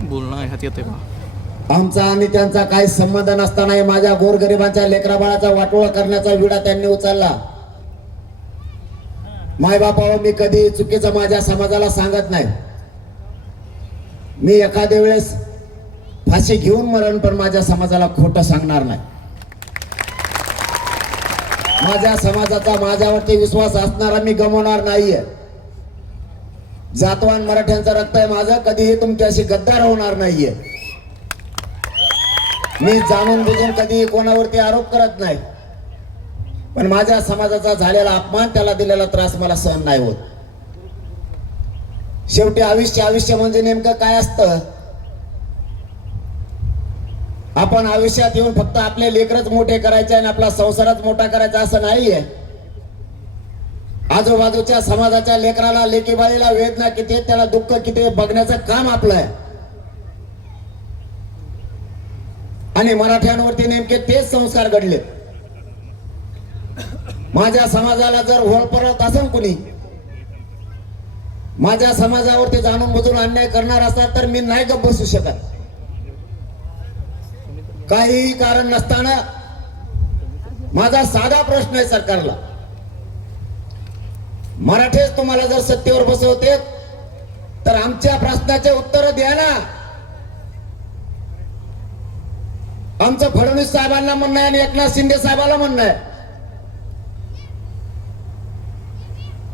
बोलणं ह्यात येते का? आमचा आणि त्यांचा काही संबंध नसतानाही माझ्या गोरगरिबांच्या लेकरा बाळाचा वाटोळा करण्याचा विडा त्यांनी उचलला. मायबापावर मी कधी चुकीचं माझ्या समाजाला सांगत नाही. मी एखाद्या वेळेस फाशी घेऊन मरण, पण माझ्या समाजाला खोटं सांगणार नाही. माझ्या समाजाचा माझ्यावरती विश्वास असणारा मी गमावणार नाहीये. जातवान मराठ्यांचं रक्त आहे माझं, कधीही तुमच्याशी गद्दार होणार नाहीये. मी जाणून बुजून कधी कोणावरती आरोप करत नाही, पण माझ्या समाजाचा झालेला अपमान, त्याला दिलेला त्रास मला सहन नाही होत. शेवटी आयुष्य म्हणजे नेमकं काय असतं? आपण आयुष्यात येऊन फक्त आपले लेकरच मोठे करायचे आणि आपला संसारच मोठा करायचा असं नाहीये. आजूबाजूच्या समाजाच्या लेकराला, लेकीबाळीला वेदना किती आहेत, त्याला दुःख किती आहे, बघण्याचं काम आपलं आहे. आणि मराठ्यांवरती नेमके तेच संस्कार घडले. माझ्या समाजाला जर होळपरत असेल कुणी, माझ्या समाजावरती जाणून बुजून अन्याय करणार असतात, तर मी नाही गप्प बसू शकत. काही कारण नसताना माझा साधा प्रश्न आहे सरकारला, मराठेच तुम्हाला जर सत्तेवर बसवते तर आमच्या प्रश्नाचे उत्तर द्या ना. आमचं फडणवीस साहेबांना म्हणणं आहे आणि एकनाथ शिंदे साहेबांना म्हणणं आहे,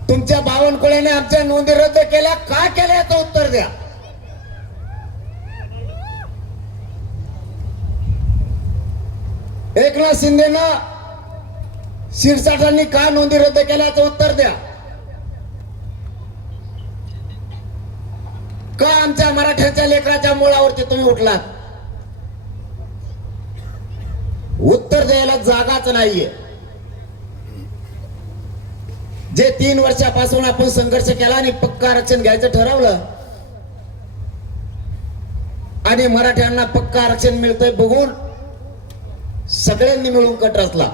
तुमच्या बावनकुळेने आमच्या नोंदी रद्द केल्या, का केल्या याचं उत्तर द्या. एकनाथ शिंदेना शिरसाटांनी का नोंदी रद्द केल्या याचं उत्तर द्या. का आमच्या मराठ्यांच्या लेकराच्या मुळावरती तुम्ही उठलात? उत्तर द्यायला जागाच नाहीये. जे 3 वर्षापासून आपण संघर्ष केला आणि पक्का आरक्षण घ्यायचं ठरवलं आणि मराठ्यांना पक्का आरक्षण मिळतंय बघून सगळ्यांनी मिळून कट रचला.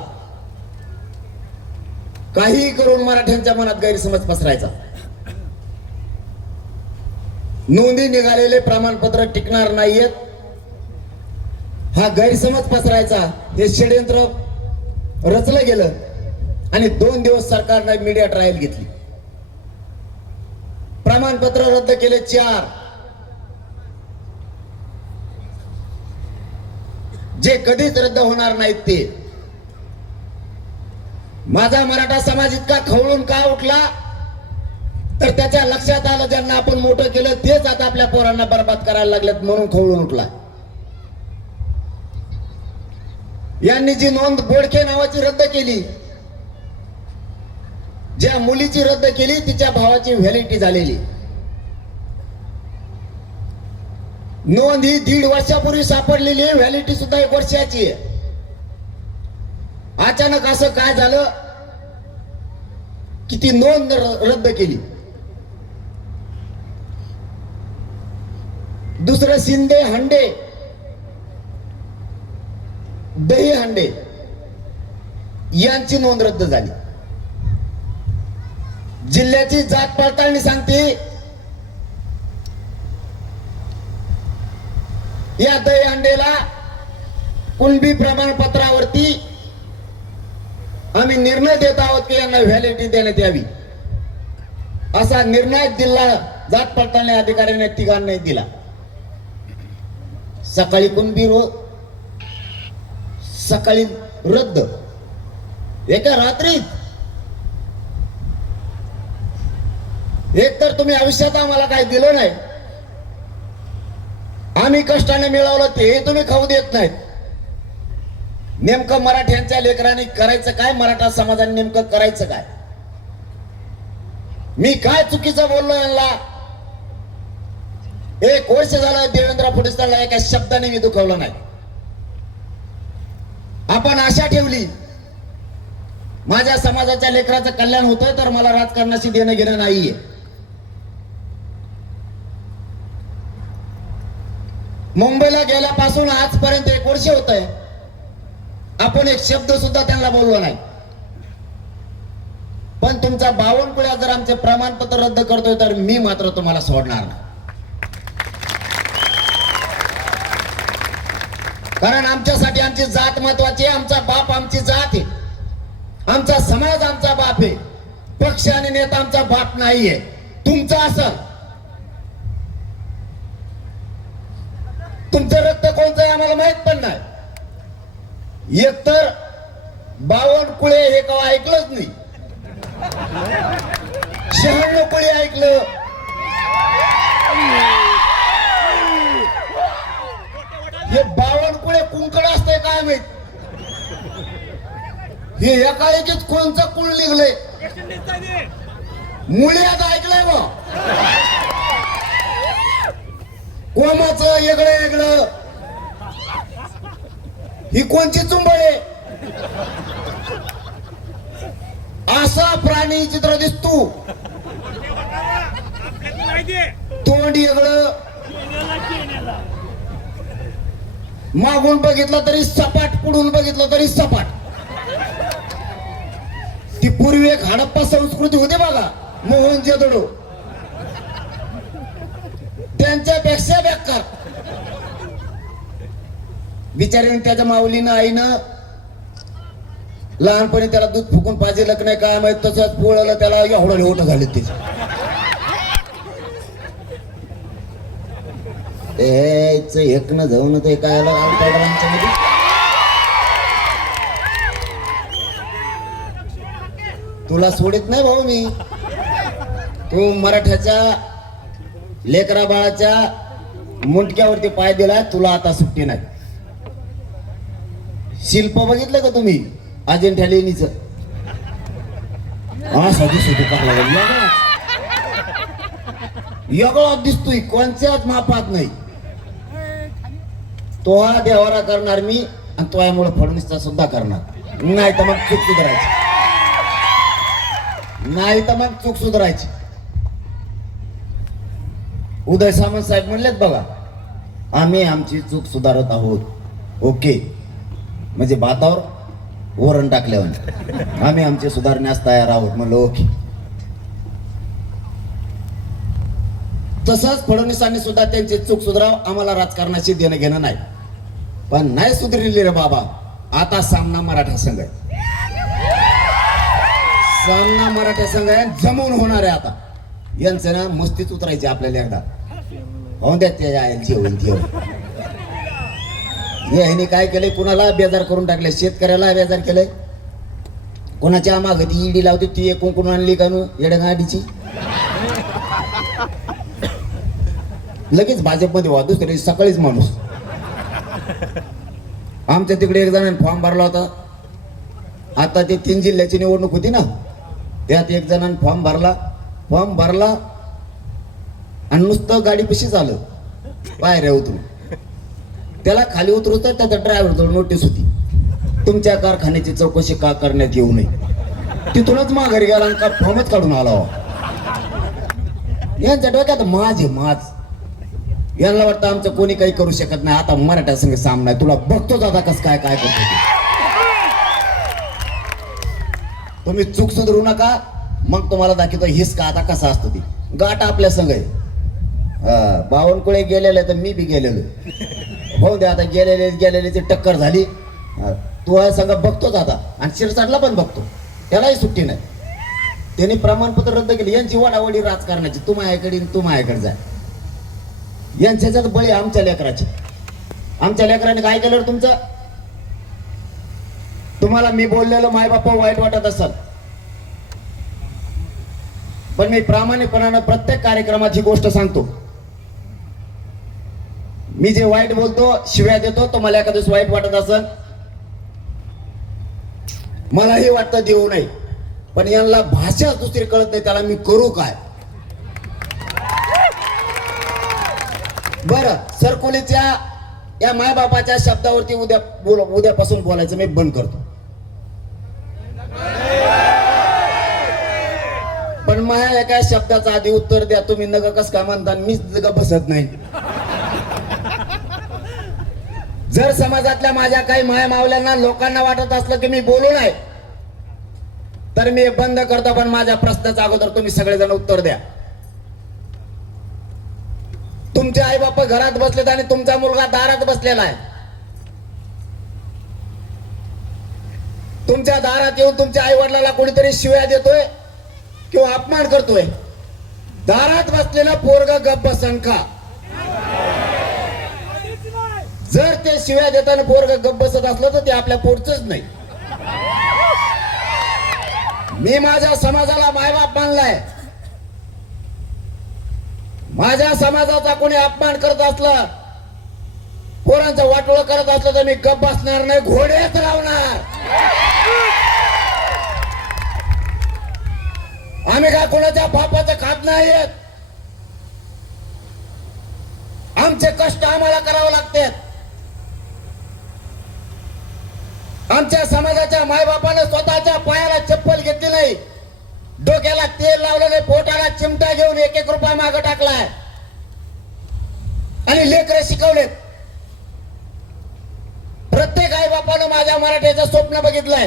काही करून मराठ्यांच्या मनात गैरसमज पसरायचा. नोंदी निघालेले प्रमाणपत्र टिकणार नाहीयेत हा गैरसमज पसरायचा, हे षडयंत्र रचलं गेलं. आणि 2 दिवस सरकारने मीडिया ट्रायल घेतली. प्रमाणपत्र रद्द केले 4, जे कधीच रद्द होणार नाहीत ते. माझा मराठा समाज इतका खवळून का उठला, तर त्याच्या लक्षात आलं ज्यांना आपण मोठं केलं तेच आता आपल्या पोरांना बरबाद करायला लागलेत, म्हणून खवळून उठला. यांनी जी नोंद बोडके नावाची रद्द केली, ज्या मुलीची रद्द केली तिच्या भावाची व्हॅलिडिटी झालेली नोंद ही 1.5 वर्षापूर्वी सापडलेली आहे, व्हॅलिडिटी सुद्धा 1 वर्षाची आहे. अचानक असं काय झालं की ती नोंद रद्द केली. दुसरं शिंदे हंडे, दही हंडे यांची नोंद रद्द झाली. जिल्ह्याची जात पडताळणी सांगते या दही हंडेला कुणबी प्रमाणपत्रावरती आम्ही निर्णय देत आहोत की यांना व्हॅलिडिटी देण्यात यावी, असा निर्णय जिल्हा जात पडताळणी अधिकाऱ्याने तिघांना दिला. सकाळी कुणबी सकाळी रद्द, एका रात्रीत. एक तर तुम्ही आयुष्यात आम्हाला काही दिलं नाही, आम्ही कष्टाने मिळवलं ते तुम्ही खाऊ देत नाहीत. नेमकं मराठ्यांच्या लेकरांनी करायचं काय, मराठा समाजाने नेमकं करायचं काय? मी काय चुकीचं बोललो यांना? 1 वर्ष झालं देवेंद्र फडणवीसांना एका शब्दाने मी दुखवलं नाही. आपण आशा ठेवली माझ्या समाजाच्या लेकराचं कल्याण होतं तर मला राजकारणाशी देणं घेणं नाहीये. मुंबईला गेल्यापासून आजपर्यंत 1 वर्ष होत आहे, आपण एक शब्द सुद्धा त्यांना बोललो नाही. पण तुमचा बावनकुळ्या जर आमचे प्रमाणपत्र रद्द करतोय तर मी मात्र तुम्हाला सोडणार नाही. कारण आमच्यासाठी आमची जात महत्वाची आहे, आमचा बाप आमची जात आहे, आमचा समाज आमचा बाप आहे, पक्ष आणि नेता आमचा बाप नाहीये. तुमचा असं तुमचं रक्त कोणतं आहे आम्हाला माहित पण नाही. एकतर बावनकुळे हे कवा ऐकलंच नाही, 96 कुळे ऐकलं, हे 52 कुळे कुंकड असते काय माहित. हे एका एकीच कोणचं कुळ निघलंय, मुळ्यात ऐकलंय बा, कोमाचं वेगळं वेगळं. ही कोणची चुंबळे, असा प्राणी चित्र दिसतो, तोंड वेगळं, मागून बघितलं तरी सपाट, पुढून बघितलं तरी सपाट. ती पूर्वी एक हडप्पा संस्कृती होती बघा, मोहनजोदडो, त्यांच्यापेक्षा बेकार. बिचारीने त्याच्या माऊलीनं आईनं लहानपणी त्याला दूध फुकून पाजेलं नाही काय माहित, तसंच पोळलं त्याला एवढं होट झाले ते. एक न जाऊन ते काय मध्ये तुला सोडित नाही भाऊ मी. तू मराठ्याच्या लेकरा बाळाच्या मुंडक्यावरती पाय दिला, तुला आता सुट्टी नाही. शिल्प बघितलं का तुम्ही अजिंठा लेणीच, वेगळा दिसतोय, कोणत्याच मापात नाही. तो हा देवारा करणार मी, आणि तो यामुळे फडणवीसचा सुद्धा करणार नाही, तर मग चूक सुधारायची, नाही तर मग चूक सुधारायची. उदय सामंत साहेब म्हणलेत बघा, आम्ही आमची चूक सुधारत आहोत. ओके, म्हणजे भातावर वरण टाकल्यावर आम्ही आमचे सुधारण्यास तयार आहोत. म्हणलं ओके. तसंच फडणवीसांनी सुद्धा त्यांची चूक सुधाराव, आम्हाला राजकारणाशी देणं घेणं नाही. पण नाही सुधरली रे बाबा. आता सामना मराठा संघ आहे, सामना मराठा संघ आहे, जमून होणार आहे. आता यांचं ना मस्तीच उतरायची आपल्याला एकदा. होऊन द्या ते जेवण जेवण. ह्याने काय केलंय, कुणाला बेजार करून टाकले, शेतकऱ्याला बेजार केलंय. कोणाच्या मागे ती ईडी लावते, ती एक कुंकून आणली का येड्या गाडीची, लगेच भाजपमध्ये व्हा. दुसऱ्या सकाळीच माणूस. आमच्या तिकडे एक जणांनी फॉर्म भरला होता. आता ते 3 जिल्ह्याची निवडणूक होती ना, त्यात एक जणांनी फॉर्म भरला आणि नुसतं गाडीपाशीच आलं, पायऱ्या उतरून. त्याला खाली उतरू तर त्याचा ड्रायव्हर जवळ नोटीस होती, तुमच्या कारखान्याची चौकशी का करण्यात येऊ नये. तिथूनच माघारी गेला आणि का फॉर्मच काढून आला. यांच्या डोक्यात माझ आहे, माझ. यांना वाटतं आमचं कोणी काही करू शकत नाही. आता मराठा संघ सामना आहे, तुला बघतोच आता कस काय काय करतो. तुम्ही चूक सुधारू नका, मग तुम्हाला दाखवतो हिसका आता कसा असतो. ती गाठ आपल्या संघ आहे. बावनकुळे गेलेले तर मी बी गेलेलो. हो द्या, आता गेलेले टक्कर झाली. तू हा संघ बघतोच आता, आणि शिरसाटला पण बघतो, त्यालाही सुट्टी नाही. त्यांनी प्रमाणपत्र रद्द केले. यांची वाडावडी राजकारणाची, तू माझ्याकडे तू माझ्याकडे जाय. यांच्यात बळी आमच्या लेकराची. आमच्या लेकराने काय केलं तुमचं? तुम्हाला मी बोललेलं माय बापा वाईट वाटत असेल, पण मी प्रामाणिकपणानं प्रत्येक कार्यक्रमात ही गोष्ट सांगतो. मी जे वाईट बोलतो, शिव्या देतो, तुम्हाला एखाद्या दिवस वाईट वाटत असेल, मलाही वाटतं देऊ नये. पण यांना भाषा दुसरी कळत नाही, त्याला मी करू काय? बरं, सरकोलीच्या या मायबापाच्या शब्दावरती उद्यापासून बोलायचं मी बंद करतो. पण माझ्या एका शब्दाचा आधी उत्तर द्या. तुम्ही नग कस काय म्हणता, मीच नग बसत नाही. जर समाजातल्या माझ्या काही माया मावल्यांना लोकांना वाटत असलं की मी बोलू नाही, तर मी बंद करतो. पण माझ्या प्रश्नाच्या अगोदर तुम्ही सगळेजण उत्तर द्या. तुमचे आई बाप घरात बसलेत आणि तुमचा मुलगा दारात बसलेला आहे. तुमच्या दारात येऊन तुमच्या आई वडिलाला कोणीतरी शिव्या देतोय किंवा अपमान करतोय, दारात बसलेला पोरग गप्प बसन का? जर ते शिव्या देताना पोरग गप्प बसत असलं तर ते आपल्या पोटचंच नाही. मी माझ्या समाजाला मायबाप मानलाय. माझ्या समाजाचा कोणी अपमान करत असला, पोरांचं वाटोळं करत असलं तर मी गप्प बसणार नाही, घोडेच लावणार. आम्ही काय कोणाच्या बापाचं खात नाहीत. आमचे कष्ट आम्हाला करावे लागतात. आमच्या समाजाच्या मायबापाने स्वतःच्या पायाला चप्पल घेतली नाही, डोक्याला तेल लावलं नाही, पोटाला चिमटा घेऊन 1-1 रुपया मागे टाकलाय आणि लेकरं शिकवलेत. प्रत्येक आई बापानं माझ्या मराठीचं स्वप्न बघितलंय.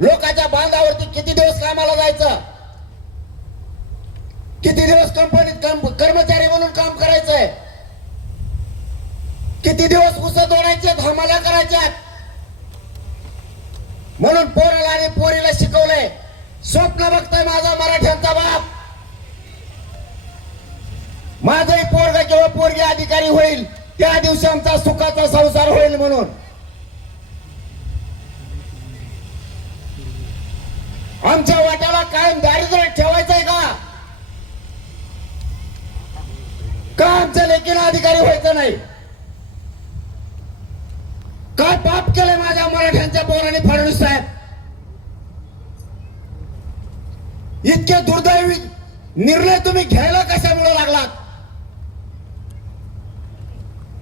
लोकांच्या बांधावरती किती दिवस कामाला जायचं, किती दिवस कंपनीत कर्मचारी म्हणून काम करायचंय, किती दिवस ऊस तोडायचे, हमाल्या करायच्या. म्हणून पोराला आणि पोरीला शिकवलंय. स्वप्न बघताय माझा मराठ्यांचा बाप, माझंही पोरगा किंवा पोरगी अधिकारी होईल, त्या दिवशी आमचा सुखाचा संसार होईल. म्हणून आमच्या वाट्याला कायम दारिद्र्य ठेवायचंय का आमच्या लेकीला अधिकारी व्हायचं नाही? काय पाप केलंय माझ्या मराठ्यांच्या पोरांनी फडणवीस साहेब? इतके दुर्दैवी निर्णय तुम्ही घ्यायला कशामुळे लागलात?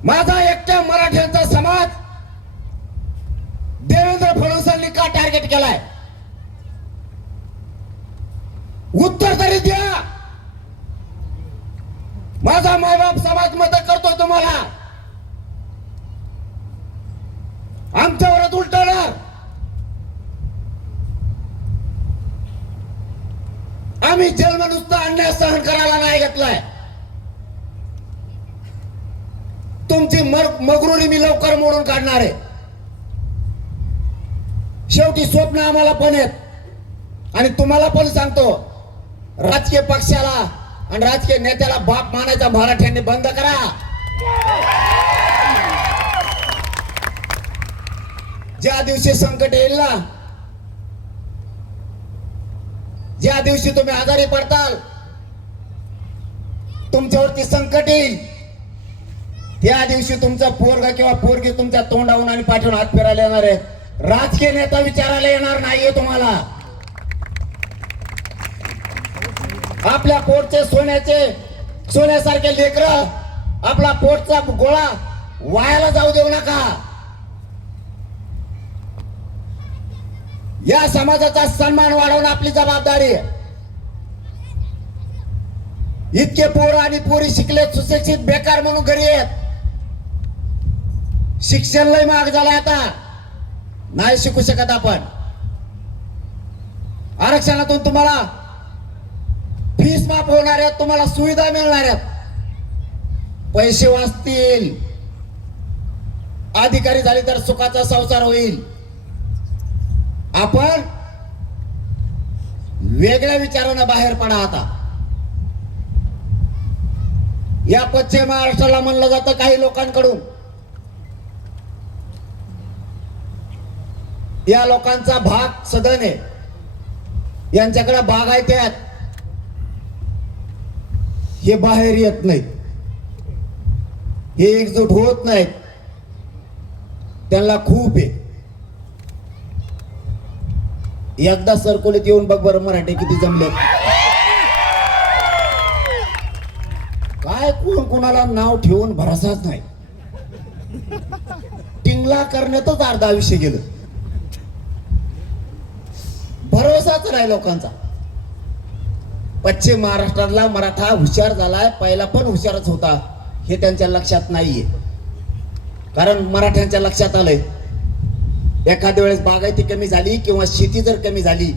माझा एकट्या मराठ्यांचा समाज देवेंद्र फडणवीसांनी का टार्गेट केलाय? उत्तर तरी द्या. माझा मायबाप समाज मदत करतो तुम्हाला, आमच्यावरच उलटणार. आम्ही जन्म नुसता अन्याय सहन करायला नाही घेतलाय. तुमची मगरुरी मी लवकर मोडून काढणार आहे. शेवटी स्वप्न आम्हाला पण आहेत आणि तुम्हाला पण सांगतो, राजकीय पक्षाला आणि राजकीय नेत्याला बाप मानायचा मराठ्यांनी बंद करा. ज्या दिवशी संकट येईल ना, ज्या दिवशी तुम्ही आजारी पडताल, तुमच्यावरती संकट येईल, त्या दिवशी तुमचा पोरगा किंवा पोरगी तुमच्या तोंडावून आणि पाठवून हात फिरायला येणार आहे. राजकीय नेता विचारायला येणार नाहीये तुम्हाला. आपल्या पोटचे सोन्यासारखे लेकर, आपला पोटचा गोळा वायाला जाऊ देऊ नका. या समाजाचा सन्मान वाढवणं आपली जबाबदारी आहे. इतके पोर आणि पोरी शिकलेत, सुशिक्षित, बेकार म्हणून घरी आहेत. शिक्षण लय महाग झालंय, आता नाही शिकू शकत आपण. आरक्षणातून तुम्हाला फीस माफ होणार आहेत, तुम्हाला सुविधा मिळणार आहेत, पैसे वाचतील, अधिकारी झाले तर सुखाचा संसार होईल. आपण वेगळ्या विचारानं बाहेर पडा. आता या पश्चिम महाराष्ट्राला म्हणलं जातं काही लोकांकडून, या लोकांचा भाग सदन आहे, यांच्याकडे बागायते आहेत, हे बाहेर येत नाहीत, हे एकजूट होत नाहीत. त्यांना खूप आहे. एकदा सरकोलीत येऊन बघ बरं मराठी किती जमले. काय कोण कोणाला नाव ठेवून भरोसाच नाही. टिंगला करण्यातच अर्धा आयुष्य गेलं. भरोसाच नाही लोकांचा. पश्चिम महाराष्ट्रातला मराठा हुशार झालाय, पहिला पण हुशारच होता, हे त्यांच्या लक्षात नाहीये. कारण मराठ्यांच्या लक्षात आलंय, एखाद्या वेळेस बागायती कमी झाली किंवा शेती जर कमी झाली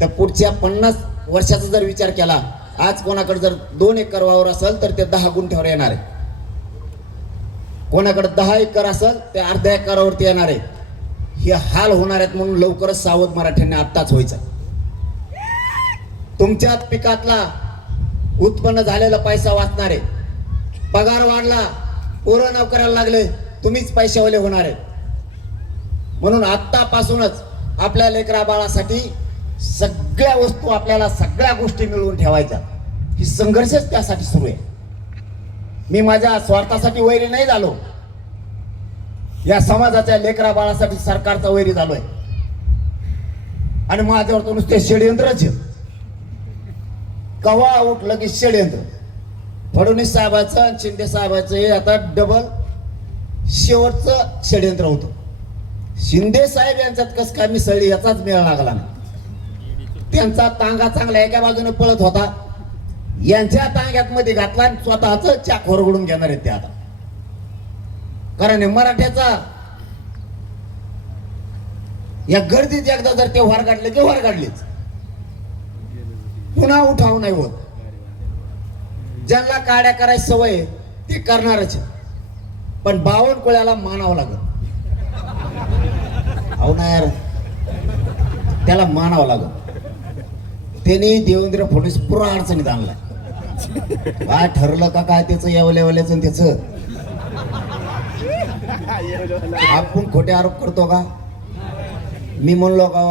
तर पुढच्या 50 वर्षाचा जर विचार केला, आज कोणाकडे जर 2 एकर वावर असेल तर ते 10 गुंठ्यावर येणार आहे, कोणाकडे 10 एकर असेल ते अर्ध्या एकरावरती येणार आहे. हे हाल होणार आहेत म्हणून लवकरच सावध मराठ्यांनी आत्ताच व्हायचं. तुमच्या पिकातला उत्पन्न झालेला पैसा वाचणार आहे, पगार वाढला, पोरं नोकऱ्याला लागले, तुम्हीच पैशावाले होणार आहे. म्हणून आत्तापासूनच आपल्या लेकरा बाळासाठी सगळ्या वस्तू, आपल्याला सगळ्या गोष्टी मिळवून ठेवायच्या. ही संघर्षच त्यासाठी सुरू आहे. मी माझ्या स्वार्थासाठी वैरी नाही झालो, या समाजाच्या लेकरा बाळासाठी सरकारचा वैरी झालोय. आणि माझ्यावर तो नुसते षडयंत्रच आहे. कवा उठलं की षडयंत्र. फडणवीस साहेबाचं आणि शिंदे साहेबाचं हे आता डबल शेवटचं षडयंत्र होतं. शिंदे साहेब यांच्यात कस काय मिसळली याचाच मेळ लागला नाही. त्यांचा तांगा चांगला एका बाजूने पळत होता, यांच्या तांग्यात मध्ये घातला आणि स्वतःच चाक होरगडून घेणार आहेत ते आता. कारण मराठ्याचा या गर्दीत एकदा जर ते वार काढले की वार काढलेच, पुन्हा उठाव नाही होत. ज्यांना काड्या करायची सवय ते करणारच, पण बावनकुळ्याला मानावं लागत. अहो ना यार, त्याला मानावं लागत. त्याने देवेंद्र फडणवीस पुरा अडचणीत आणला. काय ठरलं का काय त्याचं यावल्यावल्याचं त्याचं. आपण खोटे आरोप करतो का? मी म्हणलो का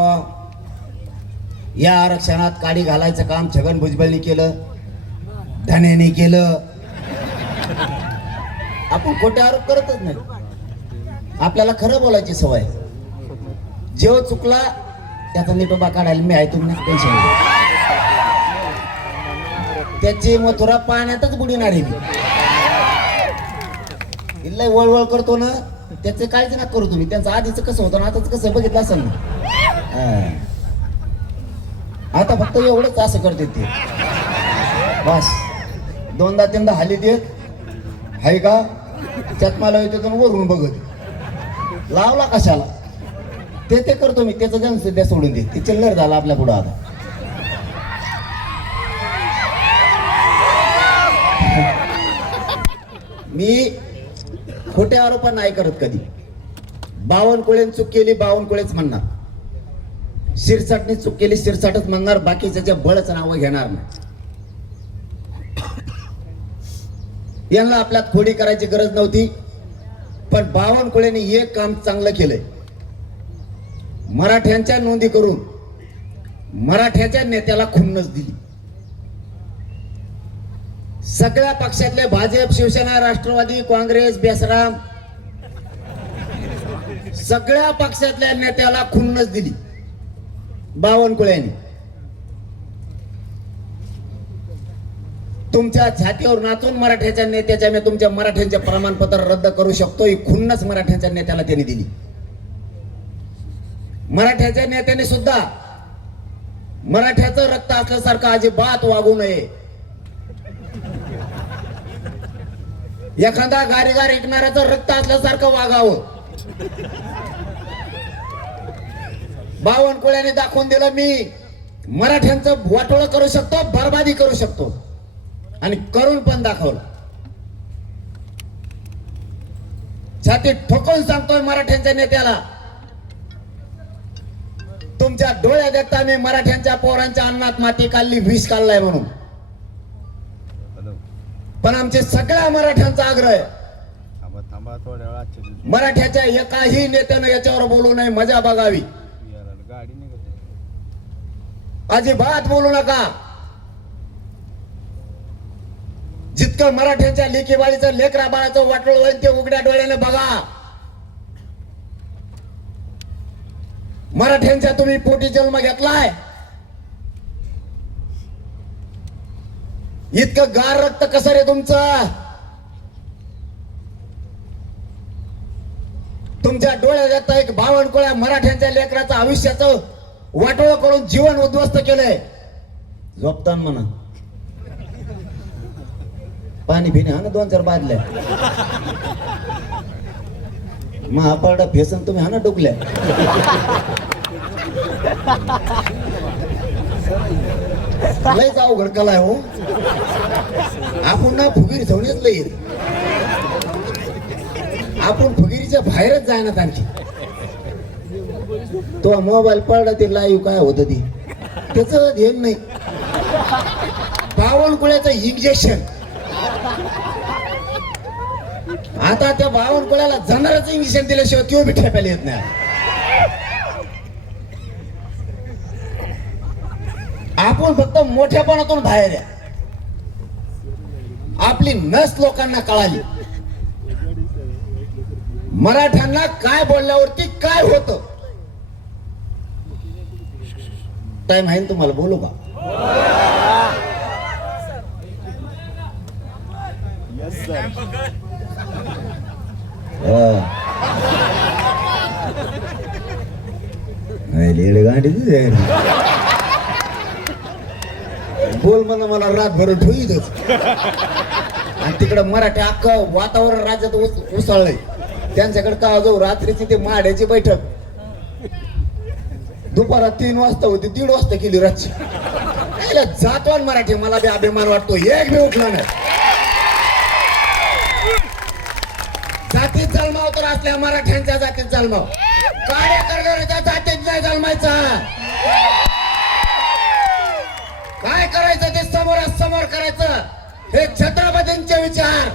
या आरक्षणात काडी घालायचं काम छगन भुजबळनी केलं, धन्याने केलं. आपण खोटे आरोप करतच नाही. आपल्याला खरं बोलायची सवय. जेव चुकला त्याचा निटोबा काढायला मी आहे, तुम्ही टेन्शन नाही. त्याची मथुरा पाण्यातच बुडीणार आहे मी. इल्ला वळवळ करतो ना, त्याचं काळजी ना करू तुम्ही. त्यांचं आधीच कसं होतं ना आताच कसं बघितलं असेल ना. आता फक्त एवढंच असं करते ते, बस. दोनदा तीनदा हाली देत हाय का त्यात मला येते वरून बघत लावला कशाला ते करतो मी. त्याचं जन सध्या सोडून दे, ते चिल्लर झाला आपल्या पुढं आता. मी खोटे आरोप नाही करत कधी. बावनकुळेने चूक केली बावनकुळेच म्हणणार, शिरसाटने चूक केली शिरसाटच म्हणणार, बाकीच्या बळच नावं घेणार नाही. यांना आपल्यात खोडी करायची गरज नव्हती, पण बावनकुळेने एक काम चांगलं केलंय. मराठ्यांच्या नोंदी करून मराठ्याच्या नेत्याला खुन्नस दिली. सगळ्या पक्षातले भाजप, शिवसेना, राष्ट्रवादी, काँग्रेस, बेसराम सगळ्या पक्षातल्या नेत्याला खुन्नस दिली बावनकुळ्यांनी. तुमच्या छातीवर नाचून मराठ्याच्या नेत्याच्या मी तुमच्या मराठ्यांचे प्रमाणपत्र रद्द करू शकतो, ही खुन्नस मराठ्यांच्या नेत्याला त्यांनी दिली. मराठ्याच्या नेत्याने सुद्धा मराठ्याचं रक्त असल्यासारखं अजिबात वागू नये. एखादा गारीगार ऐकणाऱ्याचं रक्त असल्यासारखं वागावं. बावनकुळ्याने दाखवून दिलं मी मराठ्यांचं वाटोळं करू शकतो, बरबादी करू शकतो, आणि करून पण दाखवलं. छाती ठोकून सांगतोय मराठ्यांच्या नेत्याला, तुमच्या डोळ्यात देखता मी मराठ्यांच्या पोरांच्या अन्नात माती काढली, विष काढलाय म्हणून. पण आमचे सगळ्या मराठ्यांचा आग्रह आहे, मराठ्याच्या एकाही नेत्यानं याच्यावर बोलू नये, मजा बघावी. अजिबात बोलू नका. जितकं मराठ्यांच्या लेकीबाळीचं लेकरा बाळाचं वाटोळ होईल ते उघड्या डोळ्याने बघा. मराठ्यांच्या तुम्ही पोटी जन्म घेतलाय, इतकं गार रक्त कसं रे तुमचं? तुमच्या डोळ्यात एक बावनकुळ्या मराठ्यांच्या लेकराचं आयुष्याचं वाटोळ करून जीवन उद्ध्वस्त केलंय. झोपताना म्हणा पाणी पिणे हा ना 2-4 बादल्या महापारडा फेसन तुम्ही हा ना डुकल्या. लयच अवघड कला आहे हो. आपण ना फुगीर ठेवण्याच लय येत. आपण फुगिरीच्या बाहेरच जायनात आणखी. तो मोबाईल पडला ते लाईव्ह काय होत ती त्याच ध्येन नाही. बावनकुळ्याचं इंजेक्शन, आता त्या बावनकुळ्याला जाणारच इंजेक्शन दिल्याशिवाय तो बी ठेपायला येत नाही. आपण फक्त मोठ्यापणातून बाहेर आहे. आपली नस लोकांना कळाली. मराठ्यांना काय बोलल्यावरती काय होतं. टाइम आहे तुम्हाला, बोलू का? बोल मला रातभर ठेवीतच. आणि तिकडं मराठी अख्खं वातावरण राज्यात उसळलंय. त्यांच्याकडे का जाऊ, रात्रीची ते माड्याची बैठक दुपारा 3 वाजता होती, 1:30 वाजता केली रातची. जातो मराठी, मला बी अभिमान वाटतो. एक बी उठला नाही. जातीत जन्माव तर असल्या मराठ्यांच्या जातीत जन्माव, कार्य करणाऱ्याच्या जातीत नाही जन्मायचा. काय करायचं ते समोरासमोर करायचं, हे छत्रपतींचे विचार.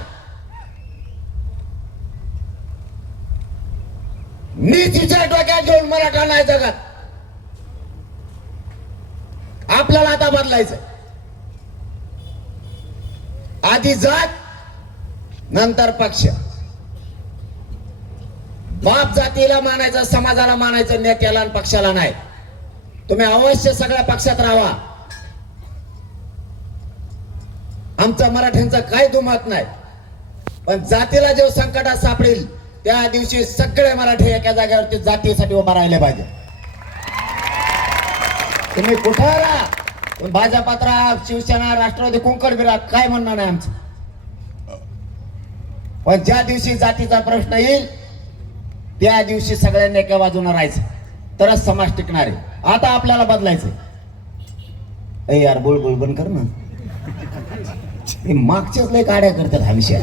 नीतीच्या डोक्यात घेऊन मराठा नाही जगात. आपल्याला आता बदलायचं. आधी जात, नंतर पक्ष. बाप जातीला मानायचं, समाजाला मानायचं, नेत्याला आणि पक्षाला नाही. तुम्ही अवश्य सगळ्या पक्षात राहा. आमचं मराठ्यांचं काही दुमत नाही, पण जातीला जेव्हा संकटात सापडेल त्या दिवशी सगळे मराठी एका जागेवरती जातीसाठी उभा राहिले पाहिजे. तुम्ही कुठं राहा, भाजपात राहा, शिवसेना, राष्ट्रवादी, कोणकड बिरा, काय म्हणणं नाही आमचं. पण ज्या दिवशी जातीचा प्रश्न येईल त्या दिवशी सगळ्यांनी एका बाजूने राहायचं, तरच समाज टिकणार आहे. आता आपल्याला बदलायचं. ए यार, बोल बोल बंद कर ना. हे मागच्याच लय काड्या करतात हा विषय.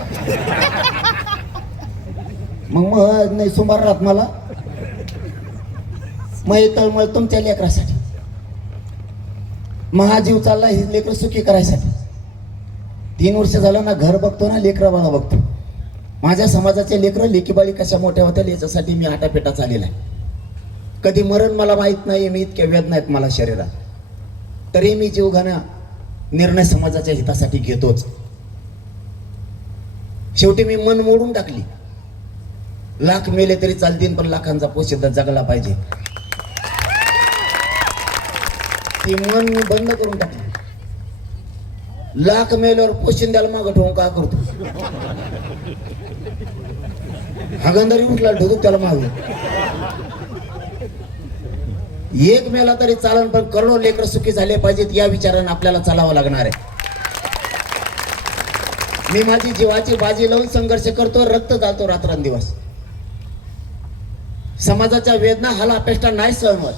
मग नाही सुमार राहत मला. मग तळमळ तुमच्या लेकरासाठी, महाजीव चालला ही लेकर सुखी करायसाठी. 3 वर्ष झालं ना घर बघतो ना लेकरा बाळा बघतो. माझ्या समाजाचे लेकर लेकीबाळी कशा मोठ्या होत्या याच्यासाठी मी आटापेटा चाललेला आहे. कधी मरण मला माहित नाही. मी इतक्या वेदना आहेत मला शरीरात, तरी मी जीवघाणा निर्णय समाजाच्या हितासाठी घेतोच. शेवटी मी मन मोडून टाकली. लाख मेले तरी चालतील, पण लाखांचा पोशिंदा जगला पाहिजे. ती मन मी बंद करून टाकली. लाख मेल्यावर पोशिंद्याला मागं ठेवून का करतो? हागंदारी उठला ठेवतो त्याला मागे. एक मेला तरी चालन, पण करोडो लेकर सुखी झाले पाहिजेत या विचाराने आपल्याला चालावं लागणार आहे. मी माझी जीवाची बाजी लावून संघर्ष करतो, रक्त जातो रात्रंदिवस. समाजाच्या वेदना हाला अपेक्षा नाही सहन होत.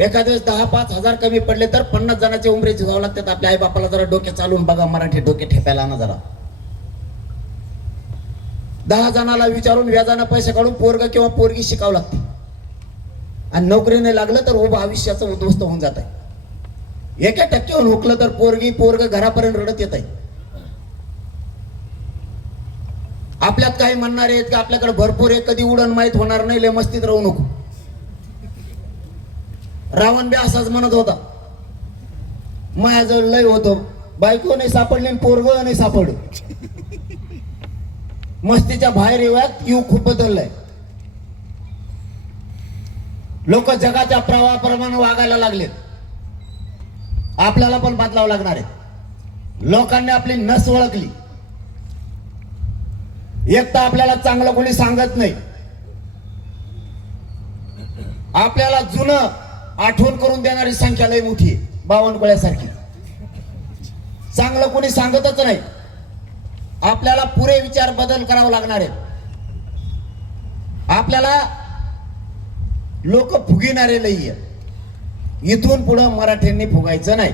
एखाद्या वेळेस 10-5 हजार कमी पडले तर 50 जणांचे उमरे जावं लागतात. आपल्या आई बापाला जरा डोके चालून बघा, मराठी डोके ठेपायला ना जरा. 10 जणाला विचारून व्याजानं पैसे काढून पोरग किंवा पोरगी शिकावं लागते. आणि नोकरीने लागलं तर उभं आयुष्याचं उद्ध्वस्त होऊन जात आहे. 1% हुकलं तर पोरग घरापर्यंत रडत येत आहे. आपल्यात काही म्हणणारे आहेत की आपल्याकडे भरपूर आहे, कधी उडण माहित होणार नाही, लय मस्तीत राहू नको. रावण बी असाच म्हणत होता. माझ्याजवळ लय होतं, बायको नाही सापडली, पोरग नाही सापडलं. मस्तीच्या बाहेर येऊयात, युग खूप बदललाय. लोक जगाच्या प्रवाहाप्रमाणे वागायला लागलेत. आपल्याला पण बदलावं लागणार आहे. लोकांनी आपली नस ओळखली. एक तर आपल्याला चांगलं कोणी सांगत नाही. आपल्याला जुनं आठवण करून देणारी संख्या लय मोठी आहे, बावनकुळ्यासारखी. चांगलं कोणी सांगतच नाही. आपल्याला पुरे विचार बदल करावा लागणार आहे. आपल्याला लोक फुगिणारे नाहीये. इथून पुढे मराठ्यांनी फुगायचं नाही,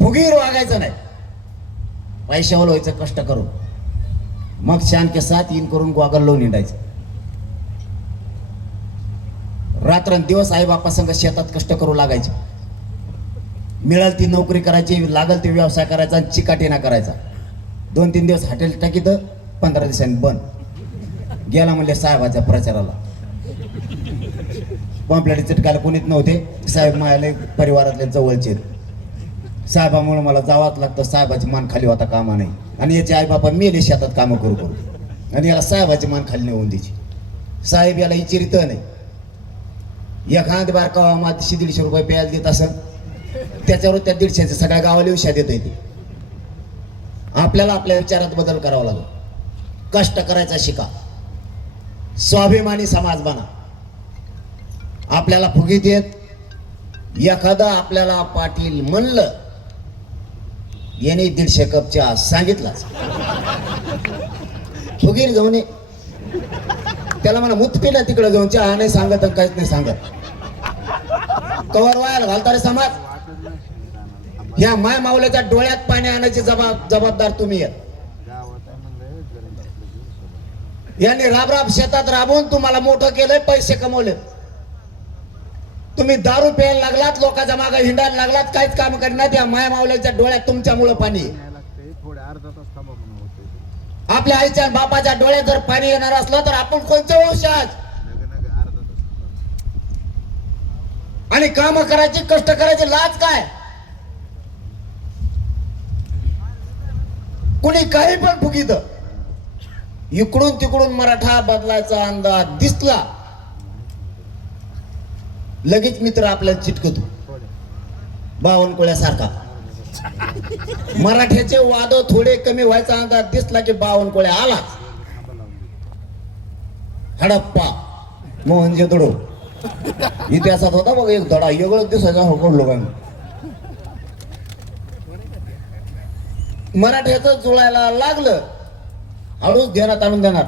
फुगीर वागायचं नाही. पैशावर व्हायचं कष्ट करून, मग शान के साथ इन करून गोगल लावून हिंडायचं. रात्रंदिवस आई बापा संग शेतात कष्ट करू लागायचे. मिळाल ती नोकरी करायची, लागल ते व्यवसाय करायचा आणि चिकाटीना करायचा. 2-3 दिवस हॉटेल टाकीत, 15 दिवसांनी बंद. गेला म्हणले साहेबाच्या प्रचाराला. पॉम्पलेट चिटकायला कोणीच नव्हते. साहेब माझ्या परिवारातले जवळचे. साहेबामुळे मला जावाच लागतं. साहेबाची मान खाली होता कामा नाही. आणि याचे आई बापा मेले शेतात कामं करू करू, आणि याला साहेबाची मान खाली नेऊन द्यायची. साहेब याला इचिरित नाही. एखाद बारका मात 100-150 रुपये प्यायला देत असं, त्याच्यावर त्या 150चे सगळ्या गावाला विषय देत येते. आपल्याला आपल्या विचारात बदल करावा लागतो. कष्ट करायचा शिका, स्वाभिमानी समाज बना. आपल्याला फुगीत येत, एखादा आपल्याला पाटील म्हणलं, याने 150 कप चहा सांगितलाच, फुगीर जाऊन ये. त्याला म्हणा मुत पिला तिकडे जाऊन, चहा नाही सांगत आणि काहीच नाही सांगत. कवर वायाला घालता रे समाज. ह्या माय मावल्याच्या डोळ्यात पाणी आणायची जबाबदार तुम्ही आहेत. यांनी राब शेतात राबून तुम्हाला मोठं केलंय, पैसे कमवले. तुम्ही दारू प्यायला लागलात, लोकांच्या मागे हिंडायला लागलात, काहीच काम करणार. या माया मावल्याच्या डोळ्यात तुमच्यामुळे पाणी. आपल्या आईच्या बापाच्या डोळ्यात जर पाणी येणार असलं तर आपण कोणते वंशज? आणि काम करायची, कष्ट करायची लाज काय? कुणी काही पण फुगित. इकडून तिकडून मराठा बदलायचा अंदाज दिसला, लगेच मित्र आपल्याला चिटकतो. बावनकुळ्यासारखा मराठ्याचे वाद थोडे कमी व्हायचा अंदाज दिसला की बावनकुळ्या आला. हडप्पा, मोहनजोदडो इतिहासात होता बघ एक धडा, वेगळं दिसायचा हो लोकांना. मराठ्याचं जुळायला लागलं, हळूच ध्यानात आणून देणार.